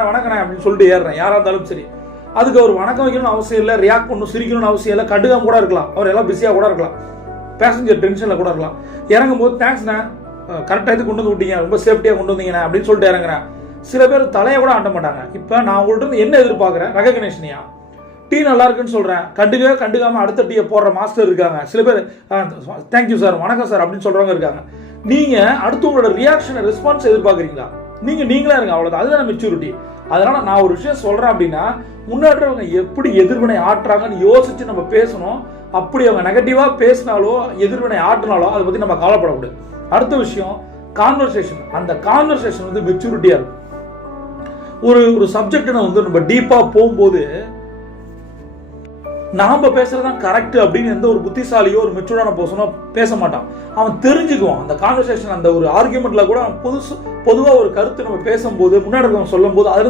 வணக்கம் அப்படின்னு சொல்லிட்டு ஏறுறேன், யாரா இருந்தாலும் சரி. அதுக்கு அவர் வணக்கம் வைக்கணும்னு அவசியம் இல்லை, ரியாக்ட் பண்ணணும், சிரிக்கணும்னு அவசியம் இல்லை, கண்டுக்காம கூட இருக்கலாம், அவர் எல்லாம் பிஸியாக கூட இருக்கலாம், பேசஞ்சர் டென்ஷனில் கூட இருக்கலாம். இறங்கும் போது தேங்க்ஸ்ண்ணா, கரெக்டாக இது கொண்டு வந்து விட்டீங்க, ரொம்ப சேஃப்டியாக கொண்டு வந்தீங்கண்ணா அப்படின்னு சொல்லிட்டு இறங்குறேன். சில பேர் தலையை கூட ஆட்ட மாட்டாங்க. இப்போ நான் உங்கள்கிட்ட இருந்து என்ன எதிர்பார்க்குறேன்? ரெகக்னேஷனியா? டீ நல்லா இருக்குன்னு சொல்கிறேன், கண்டுக்காம அடுத்த டீயை போடுற மாஸ்டர் இருக்காங்க. சில பேர் தேங்க்யூ சார், வணக்கம் சார் அப்படின்னு சொல்கிறவங்க இருக்காங்க. நீங்கள் அடுத்தவங்களோட ரியாக்ஷனை, ரெஸ்பான்ஸ் எதிர்பார்க்குறீங்களா? நீங்களா இருங்க, அவ்வளோதான். அதுதான் மெச்சூரிட்டி. அதனால நான் ஒரு விஷயம் சொல்கிறேன் அப்படின்னா, முன்னாடிறவங்க எப்படி எதிர்வினை ஆட்டுறாங்கன்னு யோசிச்சு நம்ம பேசணும். அப்படி அவங்க நெகட்டிவாக பேசினாலோ எதிர்வினை ஆட்டினாலோ அதை பற்றி நம்ம கவலைப்படக்கூடாது. அடுத்த விஷயம் கான்வர்சேஷன். அந்த கான்வர்சேஷன் வந்து மெச்சூரிட்டியாக இருக்கும். ஒரு சப்ஜெக்ட் நம்ம டீப்பாக போகும்போது நாம பேசுறதுதான் கரெக்ட் அப்படின்னு எந்த ஒரு புத்திசாலியோ ஒரு மெச்சூர்டான பர்சனோ பேச மாட்டான். அவன் தெரிஞ்சுக்குவான். அந்த கான்வர்சேஷன், அந்த ஒரு ஆர்குமெண்ட்ல கூட பொதுவா ஒரு கருத்து நம்ம பேசும்போது முன்னாடி சொல்லும் போது